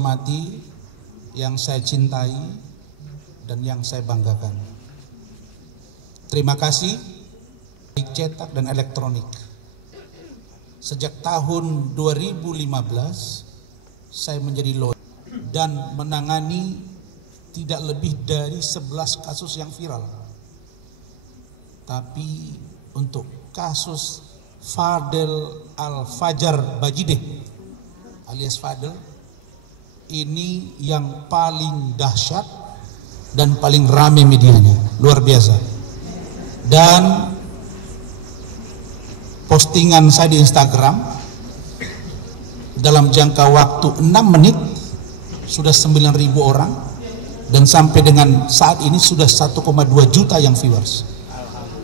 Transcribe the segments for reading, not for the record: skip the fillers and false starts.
hormati, yang saya cintai, dan yang saya banggakan. Terima kasih cetak dan elektronik. Sejak tahun 2015 saya menjadi lawyer dan menangani tidak lebih dari 11 kasus yang viral. Tapi untuk kasus Fadel Al-Fajar Bajideh alias Fadel ini yang paling dahsyat dan paling ramai medianya, luar biasa. Dan postingan saya di Instagram dalam jangka waktu 6 menit sudah 9.000 orang, dan sampai dengan saat ini sudah 1,2 juta yang viewers.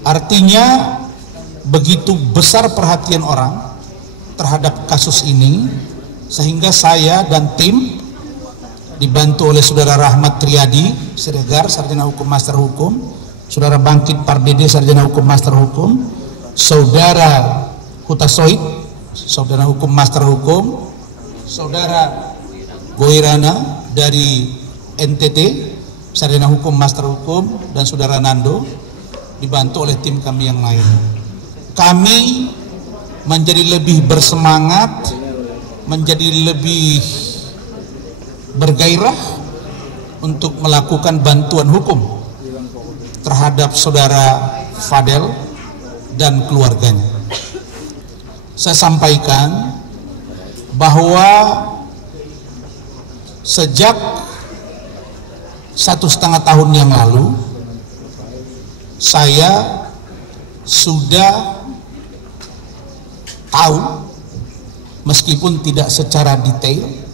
Artinya begitu besar perhatian orang terhadap kasus ini, sehingga saya dan tim dibantu oleh Saudara Rahmat Triadi Siregar, Sarjana Hukum Master Hukum, Saudara Bangkit Pardede, Sarjana Hukum Master Hukum, Saudara Hutasoid, Saudara Hukum Master Hukum, Saudara Goirana dari NTT, Sarjana Hukum Master Hukum, dan Saudara Nando, dibantu oleh tim kami yang lain. Kami menjadi lebih bersemangat, menjadi lebih bergairah untuk melakukan bantuan hukum terhadap Saudara Fadel dan keluarganya. Saya sampaikan bahwa sejak 1,5 tahun yang lalu saya sudah tahu, meskipun tidak secara detail,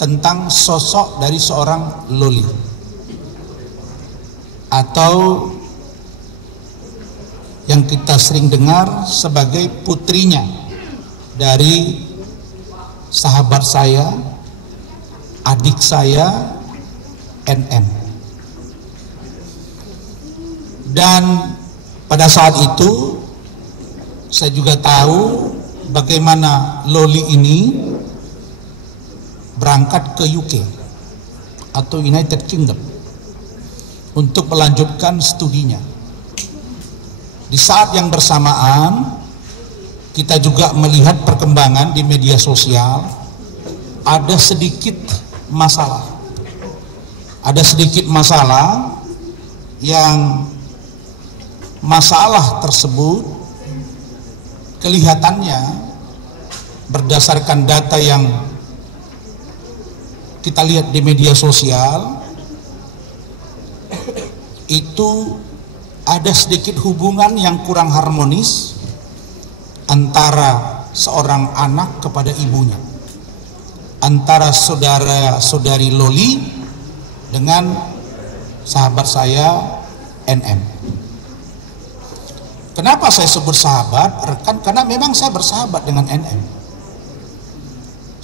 tentang sosok dari seorang Loli atau yang kita sering dengar sebagai putrinya dari sahabat saya, adik saya, NM. Dan pada saat itu saya juga tahu bagaimana Loli ini berangkat ke UK atau United Kingdom untuk melanjutkan studinya. Di saat yang bersamaan kita juga melihat perkembangan di media sosial, ada sedikit masalah. Ada sedikit masalah yang masalah tersebut kelihatannya berdasarkan data yang kita lihat di media sosial itu ada sedikit hubungan yang kurang harmonis antara seorang anak kepada ibunya, antara saudara-saudari Loli dengan sahabat saya NM. Kenapa saya sebut sahabat, rekan? Karena memang saya bersahabat dengan NM.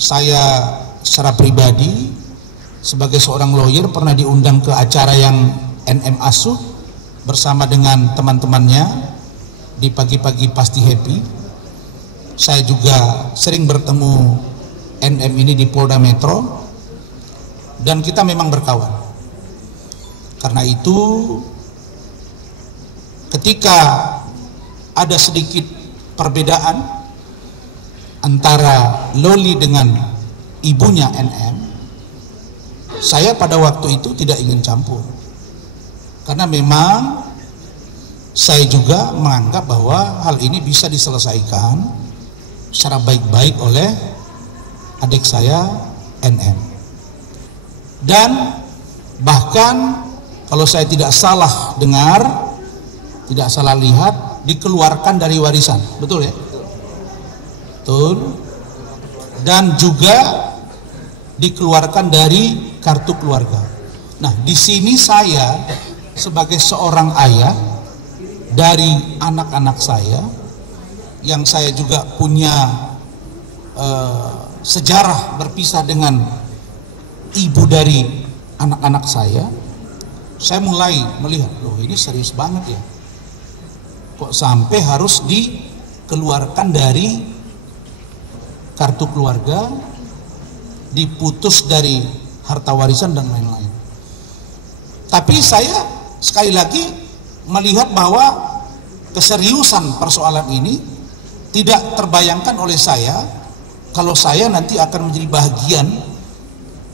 Saya secara pribadi sebagai seorang lawyer pernah diundang ke acara yang NM asuh bersama dengan teman-temannya di Pagi-Pagi Pasti Happy. Saya juga sering bertemu NM ini di Polda Metro dan kita memang berkawan. Karena itu ketika ada sedikit perbedaan antara Loli dengan ibunya NM, saya pada waktu itu tidak ingin campur, karena memang saya juga menganggap bahwa hal ini bisa diselesaikan secara baik-baik oleh adik saya NM. Dan bahkan kalau saya tidak salah dengar, tidak salah lihat, dikeluarkan dari warisan, betul ya? Betul. Dan juga dikeluarkan dari kartu keluarga. Nah, di sini saya sebagai seorang ayah dari anak-anak saya, yang saya juga punya sejarah berpisah dengan ibu dari anak-anak saya mulai melihat, loh ini serius banget ya, kok sampai harus dikeluarkan dari kartu keluarga diputus dari harta warisan dan lain-lain. Tapi saya sekali lagi melihat bahwa keseriusan persoalan ini tidak terbayangkan oleh saya kalau saya nanti akan menjadi bagian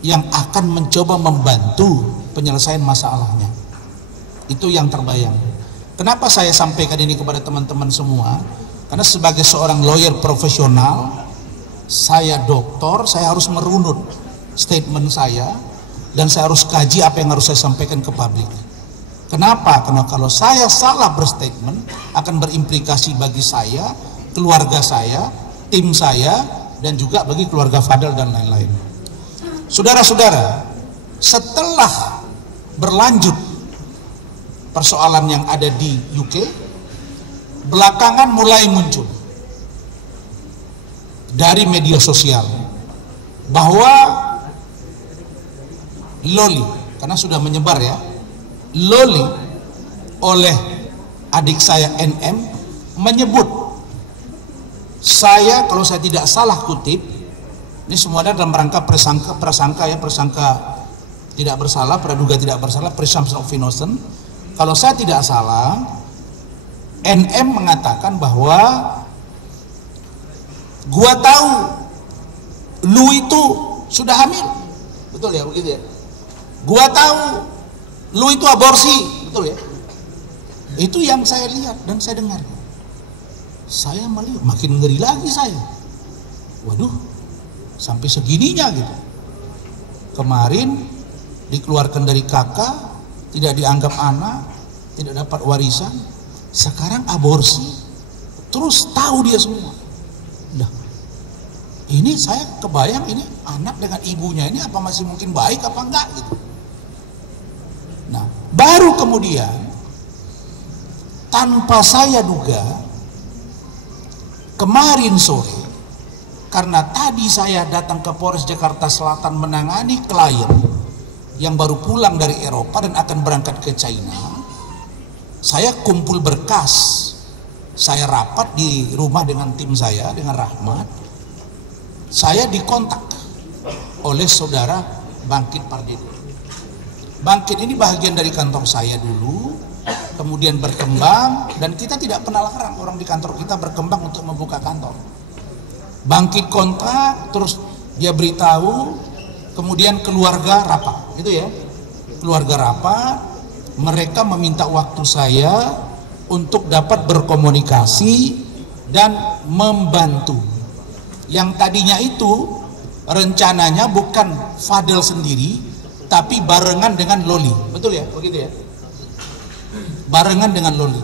yang akan mencoba membantu penyelesaian masalahnya. Itu yang terbayang. Kenapa saya sampaikan ini kepada teman-teman semua? Karena sebagai seorang lawyer profesional, saya doktor, saya harus merunut statement saya dan saya harus kaji apa yang harus saya sampaikan ke publik. Kenapa? Karena kalau saya salah berstatement akan berimplikasi bagi saya, keluarga saya, tim saya, dan juga bagi keluarga Fadel dan lain-lain. Saudara-saudara, setelah berlanjut persoalan yang ada di UK, belakangan mulai muncul dari media sosial bahwa Loli, karena sudah menyebar ya, Loli oleh adik saya NM menyebut saya, kalau saya tidak salah kutip, ini semuanya dalam rangka prasangka tidak bersalah, praduga tidak bersalah, presumption of innocence. Kalau saya tidak salah, NM mengatakan bahwa gua tahu lu itu sudah hamil, betul ya, begitu ya. Gua tahu lu itu aborsi, betul ya. Itu yang saya lihat dan saya dengar. Saya melihat makin ngeri lagi saya. Waduh, sampai segininya gitu. Kemarin dikeluarkan dari kakak, tidak dianggap anak, tidak dapat warisan, sekarang aborsi, terus tahu dia semua. Nah, ini saya kebayang ini anak dengan ibunya ini apa masih mungkin baik apa enggak gitu. Nah, baru kemudian tanpa saya duga kemarin sore, karena tadi saya datang ke Polres Jakarta Selatan menangani klien yang baru pulang dari Eropa dan akan berangkat ke China, saya kumpul berkas, saya rapat di rumah dengan tim saya, dengan Rahmat. Saya dikontak oleh saudara Bangkit Pardede. Bangkit ini bagian dari kantor saya dulu, kemudian berkembang, dan kita tidak pernah larang orang di kantor kita berkembang untuk membuka kantor. Bangkit kontak, terus dia beritahu, kemudian keluarga rapat, gitu ya. Keluarga rapat, mereka meminta waktu saya untuk dapat berkomunikasi dan membantu. Yang tadinya itu rencananya bukan Fadel sendiri, tapi barengan dengan Loli, betul ya, begitu ya. Barengan dengan Loli.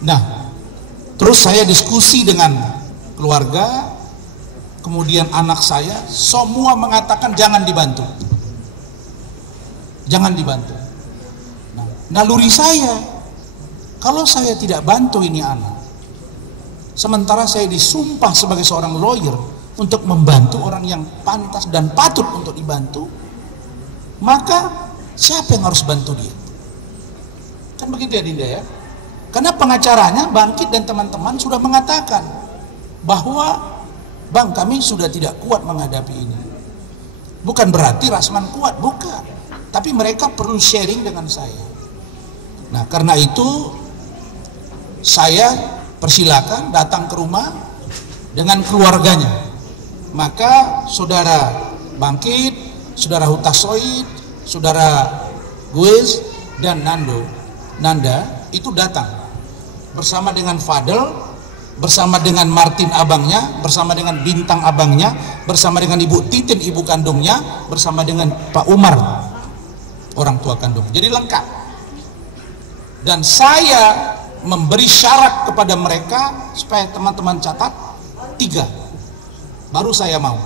Nah, terus saya diskusi dengan keluarga, kemudian anak saya, semua mengatakan jangan dibantu, jangan dibantu. Nah, naluri saya, kalau saya tidak bantu ini anak, sementara saya disumpah sebagai seorang lawyer untuk membantu orang yang pantas dan patut untuk dibantu, maka siapa yang harus bantu dia? Kan begitu ya Dinda ya. Karena pengacaranya Bangkit dan teman-teman sudah mengatakan bahwa Bang, kami sudah tidak kuat menghadapi ini. Bukan berarti Rasman kuat, bukan. Tapi mereka perlu sharing dengan saya. Nah, karena itu saya persilakan datang ke rumah dengan keluarganya. Maka saudara Bangkit, saudara Hutasoid, saudara Guis dan Nanda itu datang bersama dengan Fadel, bersama dengan Martin abangnya, bersama dengan Bintang abangnya, bersama dengan Ibu Titin ibu kandungnya, bersama dengan Pak Umar orang tua kandung. Jadi lengkap. Dan saya memberi syarat kepada mereka supaya teman-teman catat 3. Baru saya mau.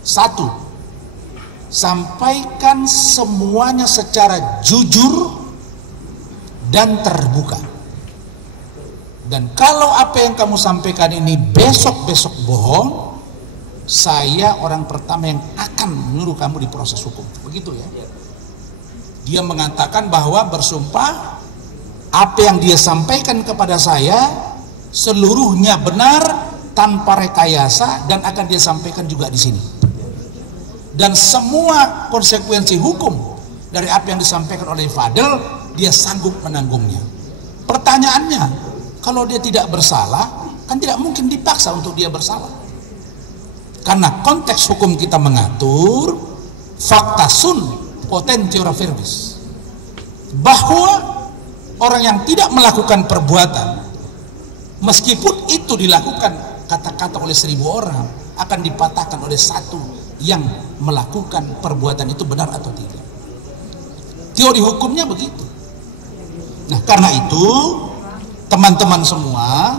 1. Sampaikan semuanya secara jujur dan terbuka. Dan kalau apa yang kamu sampaikan ini besok-besok bohong, saya orang pertama yang akan menyuruh kamu diproses hukum. Begitu ya. Dia mengatakan bahwa bersumpah apa yang dia sampaikan kepada saya seluruhnya benar tanpa rekayasa dan akan dia sampaikan juga di sini. dan semua konsekuensi hukum dari apa yang disampaikan oleh Fadel dia sanggup menanggungnya. Pertanyaannya, kalau dia tidak bersalah, kan tidak mungkin dipaksa untuk dia bersalah. Karena konteks hukum kita mengatur fakta sun potentiora verbis, bahwa orang yang tidak melakukan perbuatan, meskipun itu dilakukan kata-kata oleh 1000 orang, akan dipatahkan oleh satu yang melakukan perbuatan itu benar atau tidak. Teori hukumnya begitu. Nah, karena itu teman-teman semua,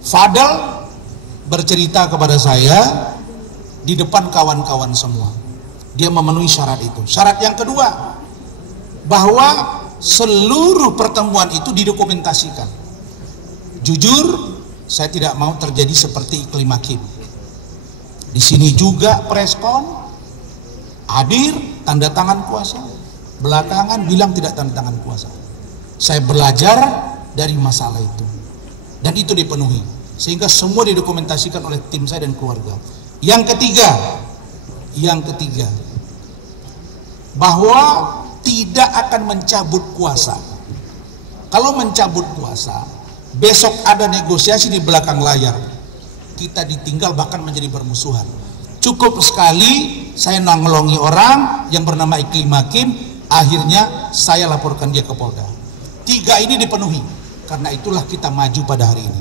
Fadel bercerita kepada saya di depan kawan-kawan semua. Dia memenuhi syarat itu. Syarat yang kedua, bahwa seluruh pertemuan itu didokumentasikan. Jujur, saya tidak mau terjadi seperti iklim hakim. Di sini juga preskon, hadir, tanda tangan kuasa, belakangan bilang tidak tanda tangan kuasa. Saya belajar dari masalah itu, dan itu dipenuhi, sehingga semua didokumentasikan oleh tim saya dan keluarga. Yang ketiga, bahwa tidak akan mencabut kuasa. Kalau mencabut kuasa, besok ada negosiasi di belakang layar, kita ditinggal bahkan menjadi bermusuhan. Cukup sekali saya nongolongi orang yang bernama Iklim Hakim, akhirnya saya laporkan dia ke Polda. 3 ini dipenuhi, karena itulah kita maju pada hari ini.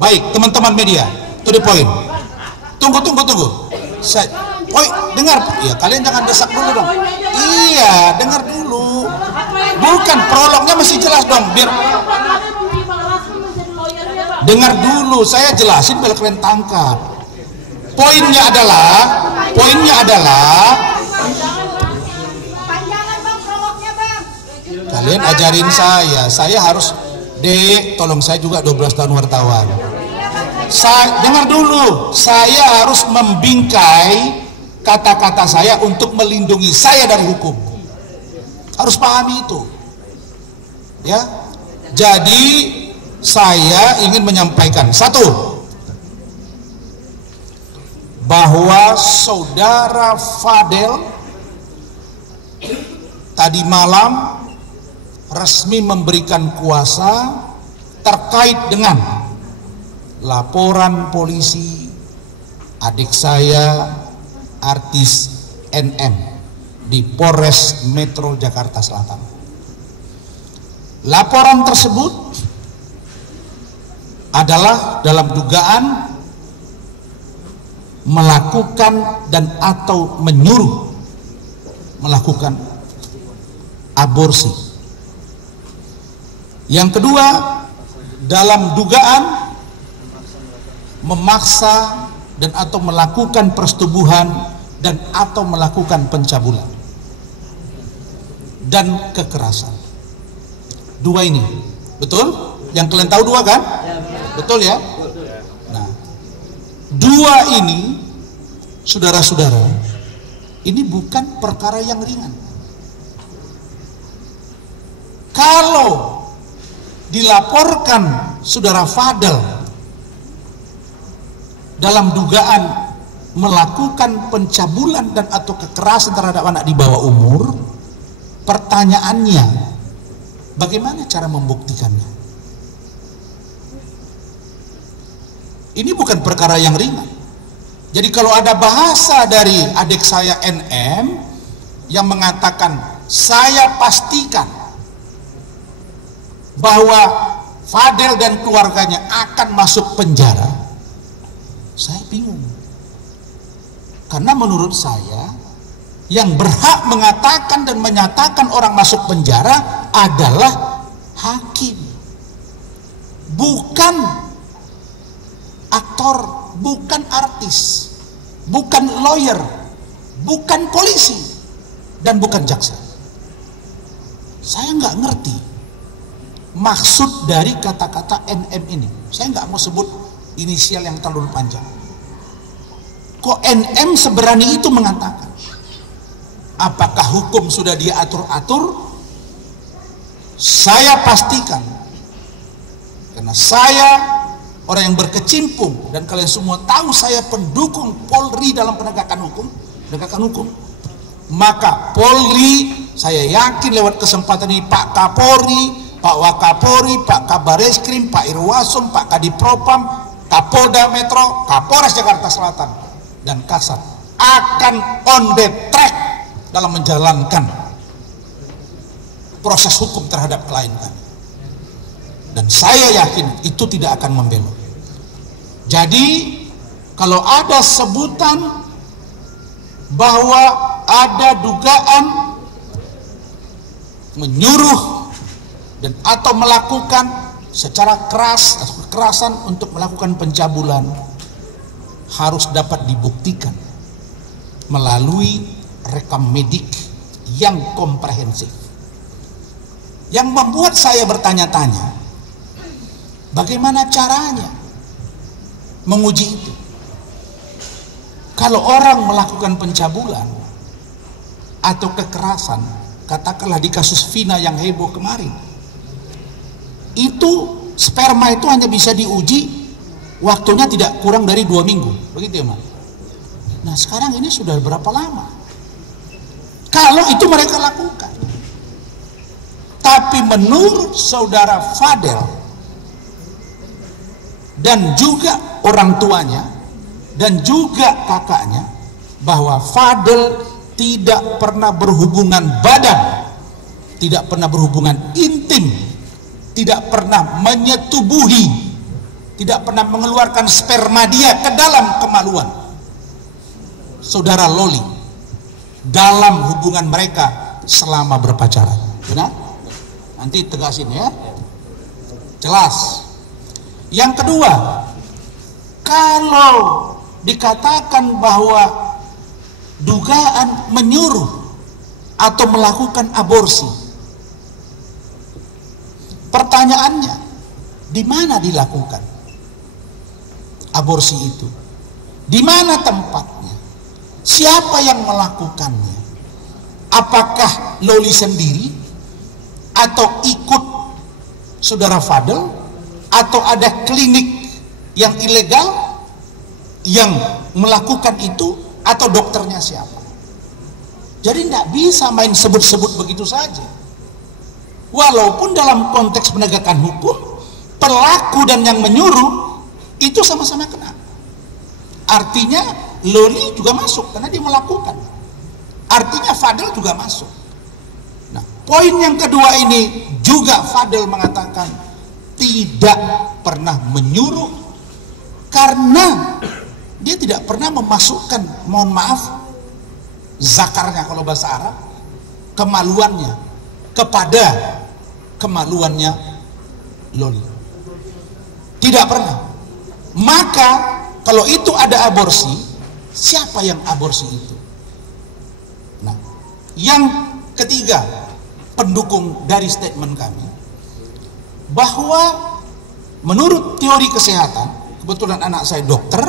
Baik, teman-teman media, to the point. Tunggu. Dengar, ya kalian jangan desak dulu dong. Iya, dengar dulu. Bukan, prolognya masih jelas dong, biar dengar dulu, saya jelasin biar kalian tangkap. Poinnya adalah kalian ajarin saya harus, Dek, tolong saya juga 12 tahun wartawan. Dengar dulu, saya harus membingkai kata-kata saya untuk melindungi saya dari hukum. Harus pahami itu. Ya. Jadi saya ingin menyampaikan satu, bahwa saudara Fadel tadi malam resmi memberikan kuasa terkait dengan laporan polisi adik saya artis NM di Polres Metro Jakarta Selatan. Laporan tersebut adalah dalam dugaan melakukan dan atau menyuruh melakukan aborsi. Yang kedua, dalam dugaan memaksa dan atau melakukan persetubuhan dan atau melakukan pencabulan dan kekerasan. 2 ini, betul? Yang kalian tahu 2 kan? Betul ya? Nah, 2 ini, saudara-saudara, ini bukan perkara yang ringan. Kalau dilaporkan saudara Fadel dalam dugaan melakukan pencabulan dan atau kekerasan terhadap anak di bawah umur, pertanyaannya, bagaimana cara membuktikannya? Ini bukan perkara yang ringan. Jadi kalau ada bahasa dari adik saya NM yang mengatakan, saya pastikan bahwa Fadel dan keluarganya akan masuk penjara, saya bingung. Karena menurut saya, yang berhak mengatakan dan menyatakan orang masuk penjara adalah hakim, bukan aktor, bukan artis, bukan lawyer, bukan polisi, dan bukan jaksa. Saya nggak ngerti maksud dari kata-kata NM ini. Saya nggak mau sebut inisial yang terlalu panjang. Kok NM seberani itu mengatakan? Apakah hukum sudah dia atur-atur? Saya pastikan, karena saya orang yang berkecimpung dan kalian semua tahu saya pendukung Polri dalam penegakan hukum, penegakan hukum. Maka Polri, saya yakin lewat kesempatan ini Pak Kapolri, Pak Wakapolri, Pak Kabareskrim, Pak Irwasum, Pak Kadipropam, Kapolda Metro, Kapolres Jakarta Selatan, dan Kasat akan on the track dalam menjalankan proses hukum terhadap klien kami. Dan saya yakin itu tidak akan membelok. Jadi kalau ada sebutan bahwa ada dugaan menyuruh dan atau melakukan secara keras atau kekerasan untuk melakukan pencabulan, harus dapat dibuktikan melalui rekam medik yang komprehensif. Yang membuat saya bertanya-tanya, bagaimana caranya menguji itu? Kalau orang melakukan pencabulan atau kekerasan, katakanlah di kasus Vina yang heboh kemarin, itu sperma itu hanya bisa diuji waktunya tidak kurang dari 2 minggu, begitu ya, Mas? Nah, sekarang ini sudah berapa lama kalau itu mereka lakukan? Tapi menurut saudara Fadel dan juga orang tuanya dan juga kakaknya, bahwa Fadel tidak pernah berhubungan badan, tidak pernah berhubungan intim, tidak pernah menyetubuhi, tidak pernah mengeluarkan sperma dia ke dalam kemaluan saudara Loli dalam hubungan mereka selama berpacaran. Benar? Nanti tegasin ya, jelas. Yang kedua, kalau dikatakan bahwa dugaan menyuruh atau melakukan aborsi, pertanyaannya, di mana dilakukan aborsi itu? Di mana tempatnya? Siapa yang melakukannya? Apakah Loli sendiri atau ikut saudara Fadel, atau ada klinik yang ilegal yang melakukan itu, atau dokternya siapa? Jadi tidak bisa main sebut-sebut begitu saja. Walaupun dalam konteks penegakan hukum, pelaku dan yang menyuruh itu sama-sama kena. Artinya Loli juga masuk karena dia melakukan. Artinya Fadel juga masuk. Nah, poin yang kedua ini juga Fadel mengatakan tidak pernah menyuruh karena dia tidak pernah memasukkan, mohon maaf, zakarnya kalau bahasa Arab, kemaluannya kepada kemaluannya Loli. Tidak pernah. Maka kalau itu ada aborsi, siapa yang aborsi itu? Nah, yang ketiga, pendukung dari statement kami, bahwa menurut teori kesehatan, kebetulan anak saya dokter,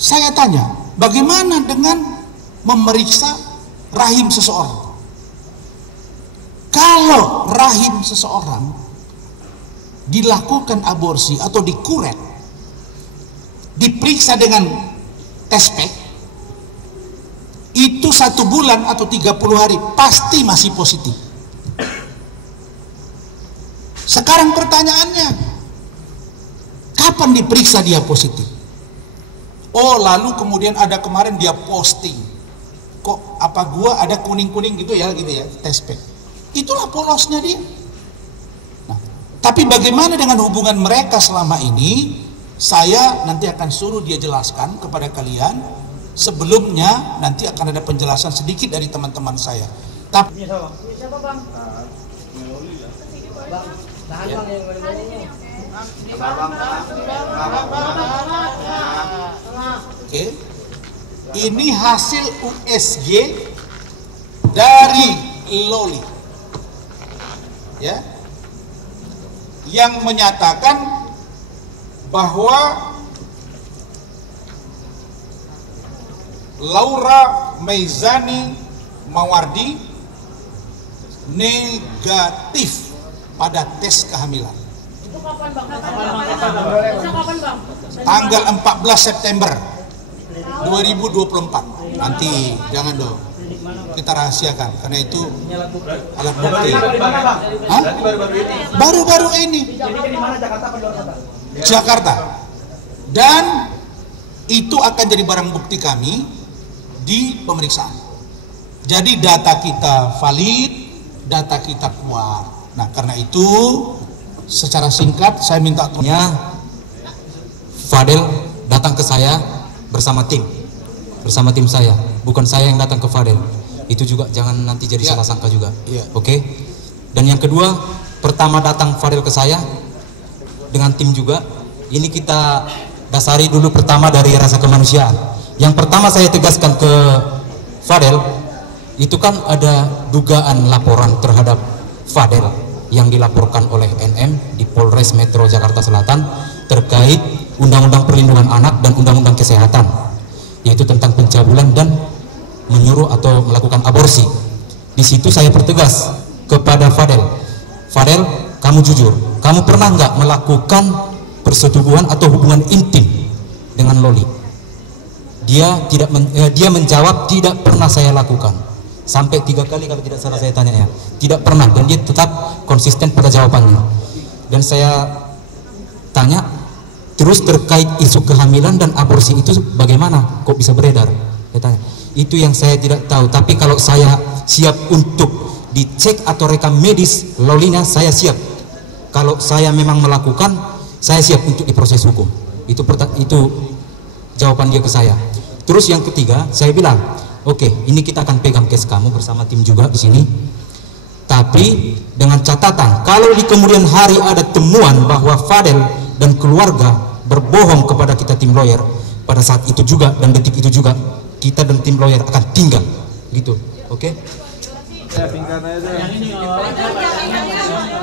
saya tanya, bagaimana dengan memeriksa rahim seseorang? Kalau rahim seseorang dilakukan aborsi atau dikuret, diperiksa dengan tes pack, itu 1 bulan atau 30 hari pasti masih positif. Sekarang pertanyaannya, kapan diperiksa dia positif? Oh, lalu kemudian ada kemarin dia posting, kok apa gua ada kuning-kuning gitu ya tes pack. Itulah polosnya dia. Nah, tapi bagaimana dengan hubungan mereka selama ini? Saya nanti akan suruh dia jelaskan kepada kalian. Sebelumnya nanti akan ada penjelasan sedikit dari teman-teman saya. Tapi siapa bang? Bang, tahan bang yang Oke. Ini hasil USG dari Loli, ya, yang menyatakan bahwa Laura Meizani Mawardi negatif pada tes kehamilan. Itu kapan bang? Kapan bang? Tanggal 14 September. 2024. Nanti jangan dong. Kita rahasiakan karena itu alat bukti. Hah? Baru-baru ini. Jakarta. Dan itu akan jadi barang bukti kami di pemeriksaan. Jadi data kita valid, data kita kuat. Nah, karena itu secara singkat saya minta Fadel datang ke saya bersama tim saya, bukan saya yang datang ke Fadel. Itu juga jangan nanti jadi salah sangka juga. Oke. Dan yang kedua, pertama datang Fadel ke saya dengan tim juga. Ini kita dasari dulu pertama dari rasa kemanusiaan. Yang pertama saya tegaskan ke Fadel, itu kan ada dugaan laporan terhadap Fadel yang dilaporkan oleh NM di Polres Metro Jakarta Selatan terkait Undang-Undang Perlindungan Anak dan Undang-Undang Kesehatan, yaitu tentang pencabulan dan menyuruh atau melakukan aborsi. Di situ saya pertegas kepada Fadel, kamu jujur, kamu pernah nggak melakukan persetubuhan atau hubungan intim dengan Loli? Dia menjawab tidak pernah saya lakukan. Sampai 3 kali kalau tidak salah saya tanya ya, tidak pernah, dan dia tetap konsisten pada jawabannya. Dan saya tanya terus terkait isu kehamilan dan aborsi itu bagaimana kok bisa beredar? Saya tanya. Itu yang saya tidak tahu, tapi kalau saya siap untuk dicek atau rekam medis Lolinya, saya siap. Kalau saya memang melakukan, saya siap untuk diproses hukum. Itu jawaban dia ke saya. Terus yang ketiga, saya bilang, oke, ini kita akan pegang case kamu bersama tim juga di sini. Tapi dengan catatan, kalau di kemudian hari ada temuan bahwa Fadel dan keluarga berbohong kepada kita tim lawyer, pada saat itu juga dan detik itu juga kita dan tim lawyer akan tinggal, gitu. Oke?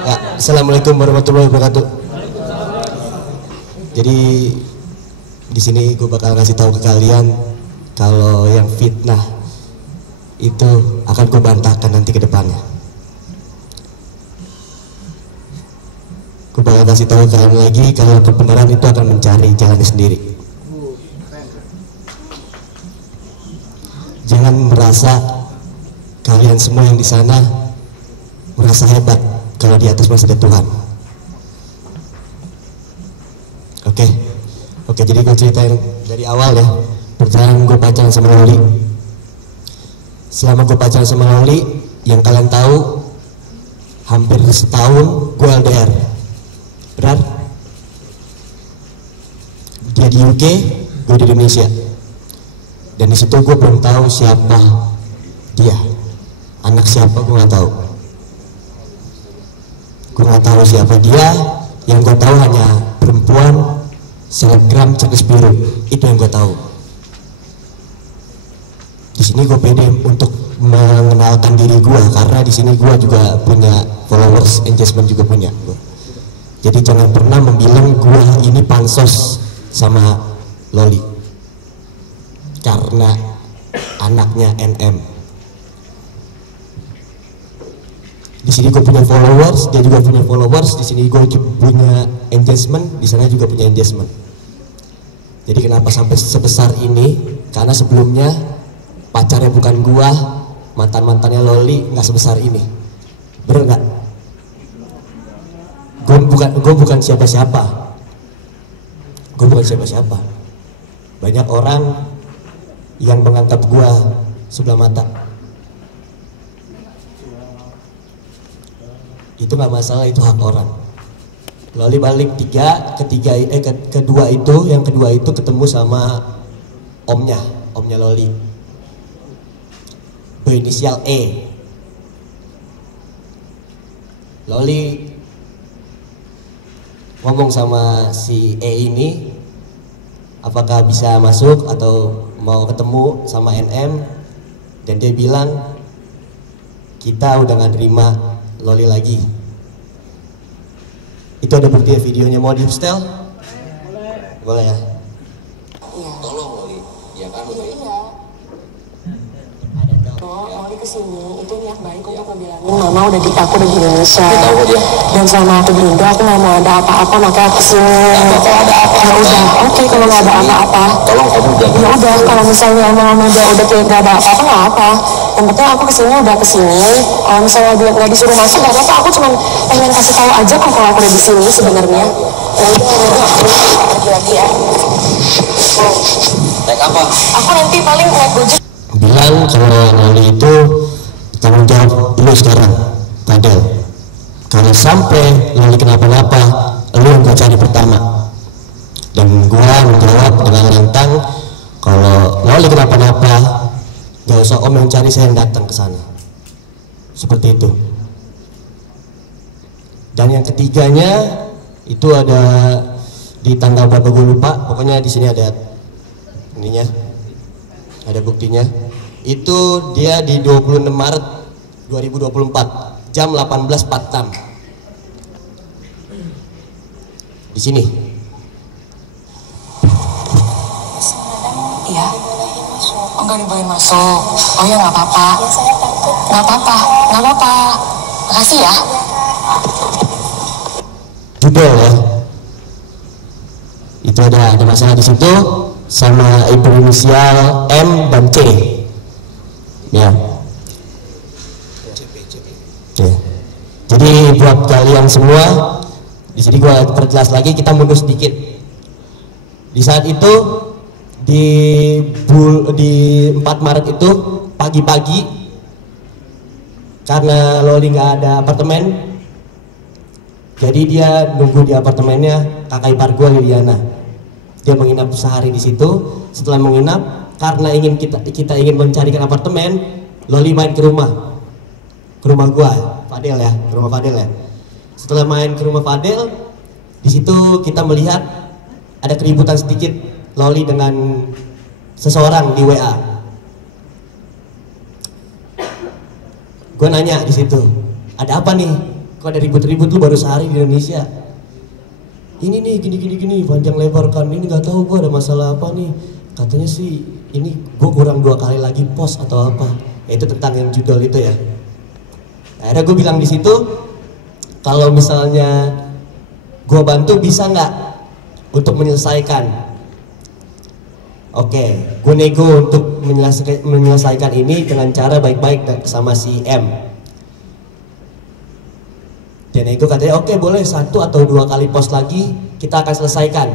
Ya, Assalamualaikum warahmatullahi wabarakatuh. Jadi di sini gue bakal kasih tahu ke kalian kalau yang fitnah itu akan gue bantahkan nanti ke depannya. Gue bakal kasih tahu ke kalian lagi kalau kebenaran itu akan mencari jalannya sendiri. Jangan merasa kalian semua yang di sana merasa hebat kalau di atas masih ada Tuhan. Oke, jadi gue ceritain dari awal ya perjalanan gue pacaran sama Loli. Selama gue pacaran sama Loli, yang kalian tahu hampir setahun gue LDR. Benar? Dia di UK, gue di Indonesia. Dan di situ gue belum tahu siapa dia, anak siapa gue nggak tahu. Gue nggak tahu siapa dia. Yang gue tahu hanya perempuan selebgram cadis biru, itu yang gue tahu. Di sini gue pede untuk mengenalkan diri gue karena di sini gue juga punya followers, engagement juga punya. Jadi jangan pernah membilang gue ini pansos sama Loli karena anaknya NM. Di sini gue punya followers, dia juga punya followers. Di sini gue punya engagement, di sana juga punya engagement. Jadi kenapa sampai sebesar ini? Karena sebelumnya pacarnya bukan gua, mantannya Loli nggak sebesar ini. Bener nggak? Gue bukan siapa-siapa. Gue bukan siapa-siapa. Banyak orang yang menganggap gua sebelah mata. Itu nggak masalah, itu hak orang. Loli balik yang kedua itu ketemu sama omnya Loli, berinisial E. Loli ngomong sama si E ini apakah bisa masuk atau mau ketemu sama NM, dan dia bilang kita udah nggak terima Loli lagi. Itu ada bukti videonya, mau di setel? Boleh ya? Tolong Loli, ya kan Loli? Ada Loli kesini itu niat baik untuk ngebilangin mama aku udah di Indonesia. Dan selama aku di Indo aku nggak mau ada apa-apa, makanya aku kesini. Ya udah, oke, kalau nggak ada apa-apa. Tolong kamu jangan. Ya udah, kalau misalnya mama udah nggak ada apa-apa nggak apa. Yang penting aku kesini udah kesini. Kalau misalnya dia nggak disuruh masuk nggak apa-apa. Aku cuma pengen kasih tahu aja kok kalau aku udah di sini sebenarnya. Ya udah, aku lagi ya. Naik apa? Aku nanti paling naik Gojek. Bilang kalau Loli itu tanggung jawab lu sekarang, Fadel. Kalau sampai Loli kenapa-napa, lu yang gue cari pertama. Dan gue menjawab dengan lantang, kalau Loli kenapa-napa, gak usah om yang cari, saya yang datang ke sana. Seperti itu. Dan yang ketiganya itu ada di tanggal berapa gue lupa, pokoknya di sini ada ininya, ada buktinya. Itu dia di 26 Maret 2024 jam 18.46 di sini. Iya. Oh, nggak dibolehin masuk. Oh ya, nggak apa-apa. Nggak apa-apa, nggak apa-apa. Makasih ya. Judul ya. Itu ada masalah di situ sama ibu inisial M dan C. Ya. Ya. Jadi buat kalian semua, di sini gua perjelas lagi, kita mundur sedikit. Di saat itu di 4 Maret itu pagi-pagi, karena Loli nggak ada apartemen, jadi dia nunggu di apartemennya kakak ipar gua, Liliana. Dia menginap sehari di situ. Setelah menginap, karena kita ingin mencarikan apartemen, Loli main ke rumah gua, Fadel ya, ke rumah Fadel ya. Setelah main ke rumah Fadel, di situ kita melihat ada keributan sedikit Loli dengan seseorang di WA. Gue nanya di situ, ada apa nih? Kok ada ribut-ribut, lu baru sehari di Indonesia? Ini nih gini panjang lebar kan, ini nggak tahu gue ada masalah apa nih. Katanya sih ini gue kurang 2 kali lagi pos atau apa. Ya, itu tentang yang judul itu ya. Akhirnya gue bilang di situ, kalau misalnya gue bantu bisa nggak untuk menyelesaikan. Oke, gue nego untuk menyelesaikan ini dengan cara baik-baik sama si M. Dan itu katanya oke, boleh 1 atau 2 kali pos lagi kita akan selesaikan.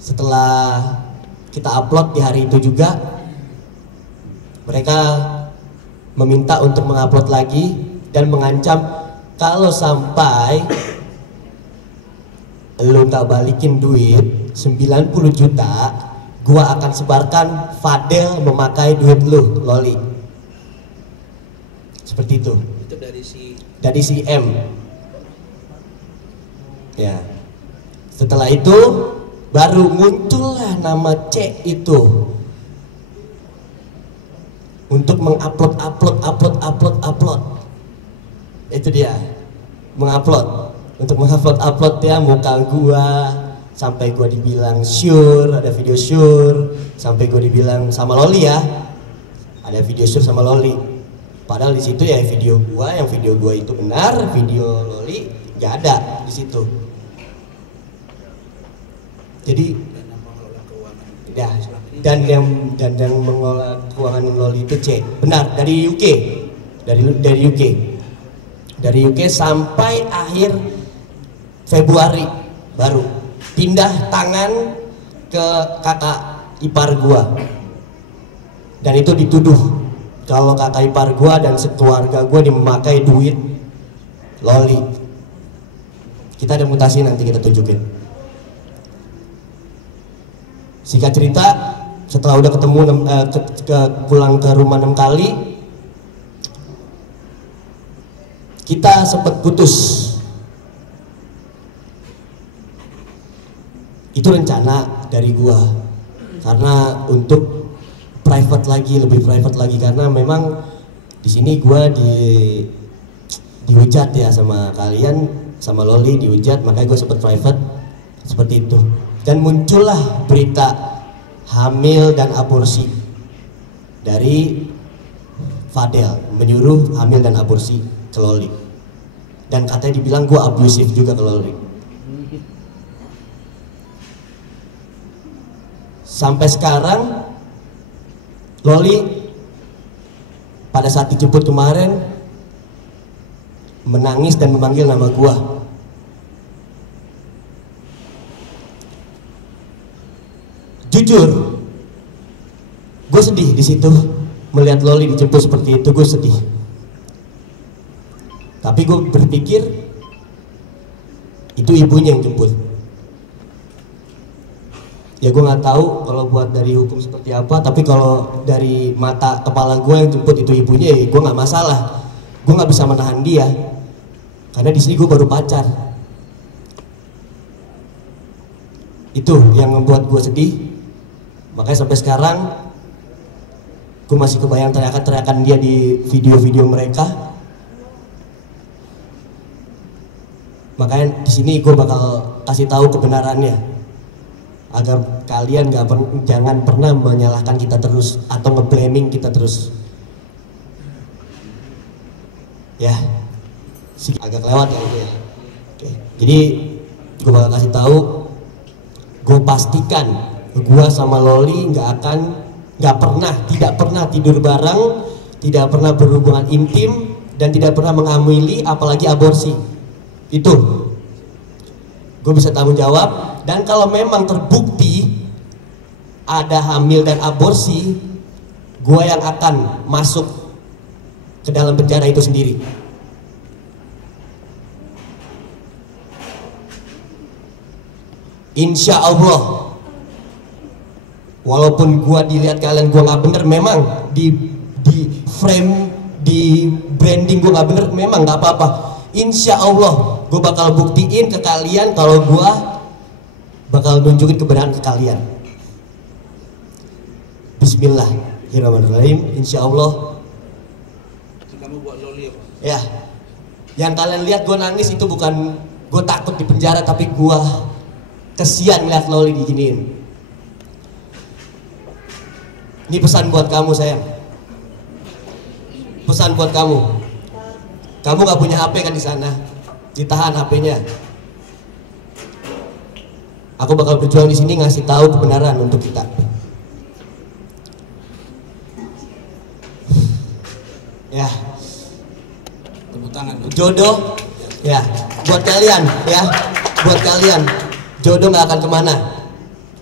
Setelah kita upload di hari itu juga, mereka meminta untuk mengupload lagi dan mengancam kalau sampai lu nggak balikin duit 90 juta, gua akan sebarkan Fadel memakai duit lu, Loli. Seperti itu. Itu dari si M. Ya. Setelah itu baru muncullah nama C itu untuk mengupload. Itu dia, untuk mengupload ya muka gua, sampai gua dibilang sure, ada video sure, sampai gua dibilang sama Loli ya, ada video sure sama Loli. Padahal di situ ya video gua itu benar, video Loli nggak ada di situ. Jadi ya, dan yang mengelola keuangan Loli itu C, benar, dari UK, dari UK sampai akhir Februari baru pindah tangan ke kakak ipar gua, dan itu dituduh kalau kakak ipar gua dan sekeluarga gua memakai duit Loli. Kita ada mutasi, nanti kita tunjukin. Singkat cerita, setelah udah ketemu pulang ke rumah 6 kali, kita sempat putus. Itu rencana dari gua, karena untuk lebih private lagi, karena memang di sini gua dihujat ya sama kalian, sama Loli dihujat, makanya gue sempat private seperti itu. Dan muncullah berita hamil dan aborsi. dari Fadel menyuruh hamil dan aborsi ke Loli, dan katanya dibilang gue abusif juga ke Loli. Sampai sekarang Loli pada saat dijemput kemarin menangis dan memanggil nama gue. Jujur, gue sedih di situ melihat Loli dijemput seperti itu, gue sedih. Tapi gue berpikir itu ibunya yang jemput. Ya gue nggak tahu kalau buat dari hukum seperti apa, tapi kalau dari mata kepala gue yang jemput itu ibunya, ya gue nggak masalah. Gue nggak bisa menahan dia karena di sini gue baru pacar. Itu yang membuat gue sedih. Makanya sampai sekarang gue masih kebayang teriakan-teriakan dia di video-video mereka. Makanya di sini gue bakal kasih tahu kebenarannya agar kalian jangan pernah menyalahkan kita terus atau nge-blaming kita terus. Ya, agak lewat ya itu ya. Oke. Jadi gue bakal kasih tahu, gue pastikan gue sama Loli tidak pernah tidur bareng, tidak pernah berhubungan intim, dan tidak pernah menghamili, apalagi aborsi. Itu gue bisa tanggung jawab. Dan kalau memang terbukti ada hamil dan aborsi, gue yang akan masuk ke dalam penjara itu sendiri. Insya Allah. Walaupun gua dilihat kalian gua nggak bener, memang di frame, di branding gua nggak bener, memang nggak apa-apa. Insya Allah gua bakal buktiin ke kalian kalau gua bakal nunjukin kebenaran ke kalian. Bismillahirrahmanirrahim. Insya Allah. Kamu buat Loli apa? Ya, yang kalian lihat gua nangis itu bukan gua takut di penjara, tapi gua kesian ngeliat Loli diginiin. Ini pesan buat kamu sayang. Pesan buat kamu. Kamu nggak punya HP kan di sana? Ditahan HP-nya. Aku bakal berjuang di sini ngasih tahu kebenaran untuk kita. Ya. Tepuk tangan. Jodoh. Ya. Buat kalian, ya. Buat kalian. Jodoh nggak akan kemana.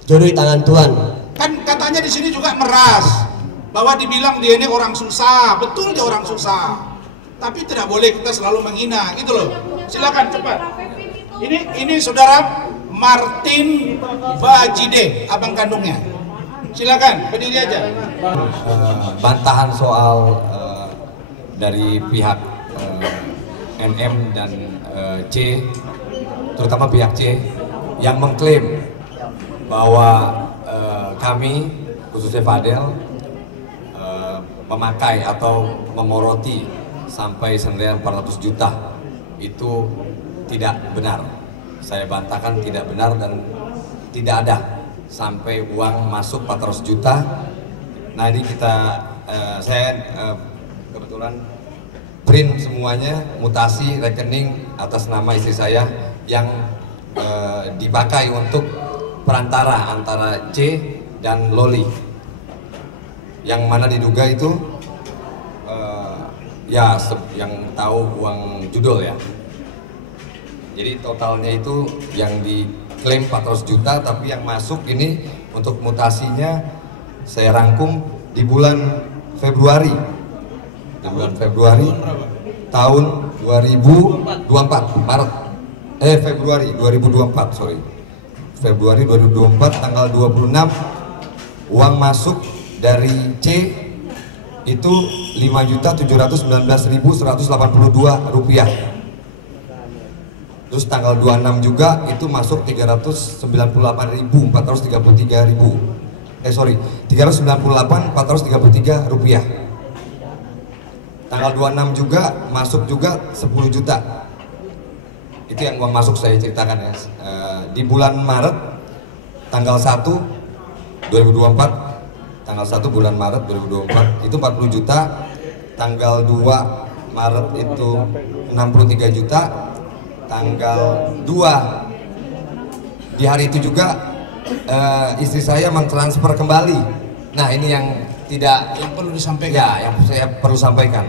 Jodoh di tangan Tuhan. Kan katanya di sini juga meras bahwa dibilang dia ini orang susah. Betul dia orang susah, tapi tidak boleh kita selalu menghina gitu loh. Silakan cepat. Ini saudara Martin Bajide, abang kandungnya. Silakan berdiri aja. Bantahan soal dari pihak NM dan C, terutama pihak C yang mengklaim bahwa kami, khususnya Fadel, memakai atau memoroti sampai senilai 400 juta. Itu tidak benar. Saya bantahkan tidak benar dan tidak ada sampai uang masuk 400 juta. Nah ini saya kebetulan print semuanya, mutasi rekening atas nama istri saya yang dipakai untuk perantara antara C dan Loli, yang mana diduga itu yang tahu uang judul ya. Jadi totalnya itu yang diklaim 400 juta, tapi yang masuk ini untuk mutasinya saya rangkum di bulan Februari. Di bulan Februari tahun 2024, Februari 2024, sorry. Februari 2024 tanggal 26 uang masuk dari C itu 5.719.182 rupiah. Terus tanggal 26 juga itu masuk 398.433 rupiah. Tanggal 26 juga masuk juga 10 juta. Itu yang uang masuk saya ceritakan ya. Di bulan Maret tanggal 1 2024 tanggal 1 bulan Maret 2024 itu 40 juta, tanggal 2 Maret itu 63 juta, tanggal 2 di hari itu juga istri saya mentransfer kembali. Nah ini yang tidak, yang perlu disampaikan. Ya, yang saya perlu sampaikan.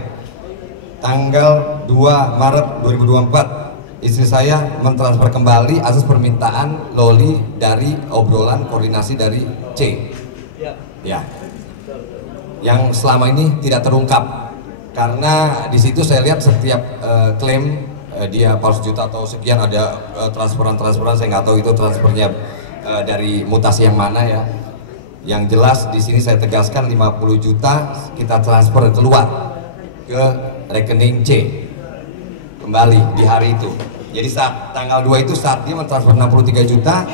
Tanggal 2 Maret 2024 istri saya mentransfer kembali atas permintaan Loli dari obrolan koordinasi dari C. Ya. Yang selama ini tidak terungkap. Karena di situ saya lihat setiap klaim dia 400 juta atau sekian ada transferan saya nggak tahu itu transfernya dari mutasi yang mana ya. Yang jelas di sini saya tegaskan 50 juta kita transfer keluar ke rekening C kembali di hari itu. Jadi saat tanggal 2 itu saat dia mentransfer 63 juta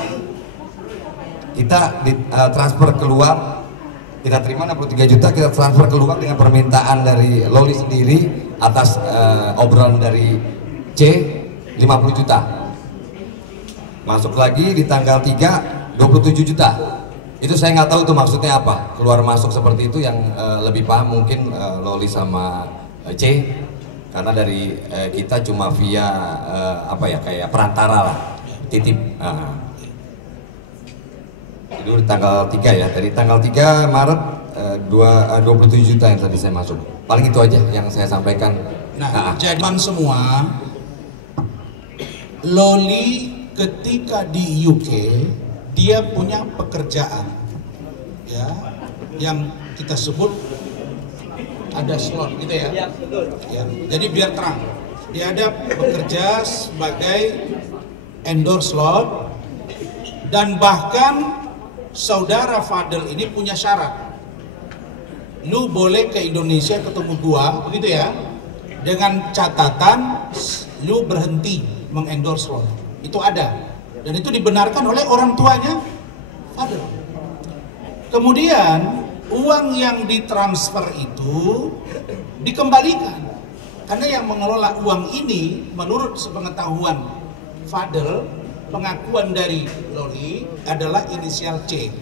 kita transfer keluar, kita terima 63 juta, kita transfer keluar dengan permintaan dari Loli sendiri atas obrolan dari C 50 juta. Masuk lagi di tanggal 3 27 juta. Itu saya nggak tahu itu maksudnya apa, keluar masuk seperti itu yang lebih paham mungkin Loli sama C, karena dari kita cuma via apa ya, kayak perantara lah, titip. Itu di tanggal 3 ya, dari tanggal 3 Maret 27 juta yang tadi saya masuk. Paling itu aja yang saya sampaikan. Nah, jadi semua, Loli ketika di UK dia punya pekerjaan ya yang kita sebut ada slot gitu ya. Ya, jadi biar terang, dia ada bekerja sebagai endorse slot, dan bahkan saudara Fadel ini punya syarat, lu boleh ke Indonesia ketemu gua begitu ya, dengan catatan lu berhenti mengendorse slot. Itu ada. Dan itu dibenarkan oleh orang tuanya Fadel. Kemudian uang yang ditransfer itu dikembalikan, karena yang mengelola uang ini menurut sepengetahuan Fadel, pengakuan dari Loli adalah inisial C,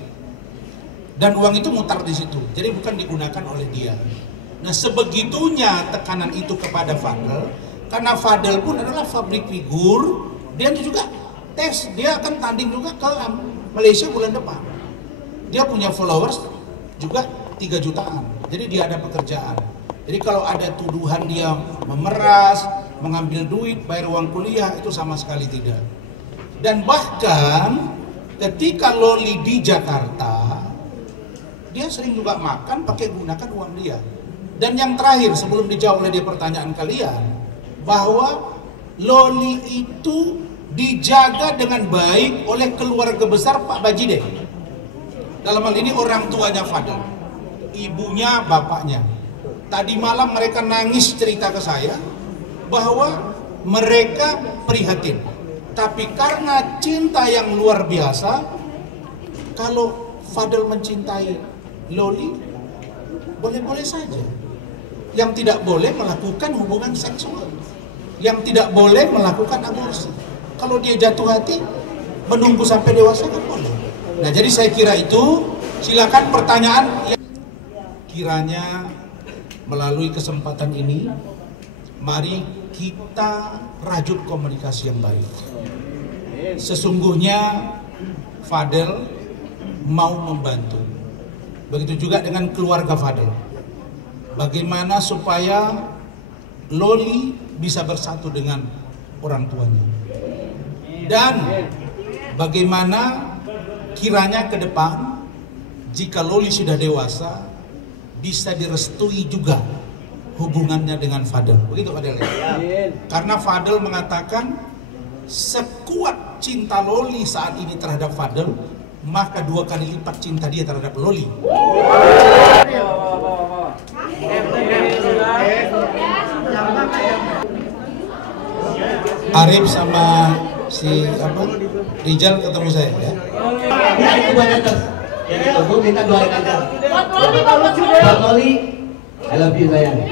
dan uang itu mutar di situ, jadi bukan digunakan oleh dia. Nah sebegitunya tekanan itu kepada Fadel, karena Fadel pun adalah public figure, dia juga tes, dia akan tanding juga ke Malaysia bulan depan. Dia punya followers juga 3 jutaan. Jadi dia ada pekerjaan. Jadi kalau ada tuduhan dia memeras, mengambil duit, bayar uang kuliah, itu sama sekali tidak. Dan bahkan ketika Loli di Jakarta, dia sering juga makan pakai gunakan uang dia. Dan yang terakhir sebelum dijawab oleh dia pertanyaan kalian, bahwa Loli itu dijaga dengan baik oleh keluarga besar Pak Bajide. Dalam hal ini orang tuanya Fadel, ibunya, bapaknya. Tadi malam mereka nangis cerita ke saya bahwa mereka prihatin. Tapi karena cinta yang luar biasa, kalau Fadel mencintai Loli, boleh-boleh saja. Yang tidak boleh melakukan hubungan seksual, yang tidak boleh melakukan aborsi. Kalau dia jatuh hati, menunggu sampai dewasa kan boleh. Nah jadi saya kira itu, silakan pertanyaan. Kiranya melalui kesempatan ini, mari kita rajut komunikasi yang baik. Sesungguhnya Fadel mau membantu. Begitu juga dengan keluarga Fadel. Bagaimana supaya Loli bisa bersatu dengan orang tuanya. Dan bagaimana kiranya ke depan jika Loli sudah dewasa bisa direstui juga hubungannya dengan Fadel. Begitu Fadel ya? Karena Fadel mengatakan sekuat cinta Loli saat ini terhadap Fadel, maka 2 kali lipat cinta dia terhadap Loli. Arif sama si Rijal ketemu saya ya. Ya itu banyak terus. Jadi aku minta doain aja. Buat Loli, I love you sayang.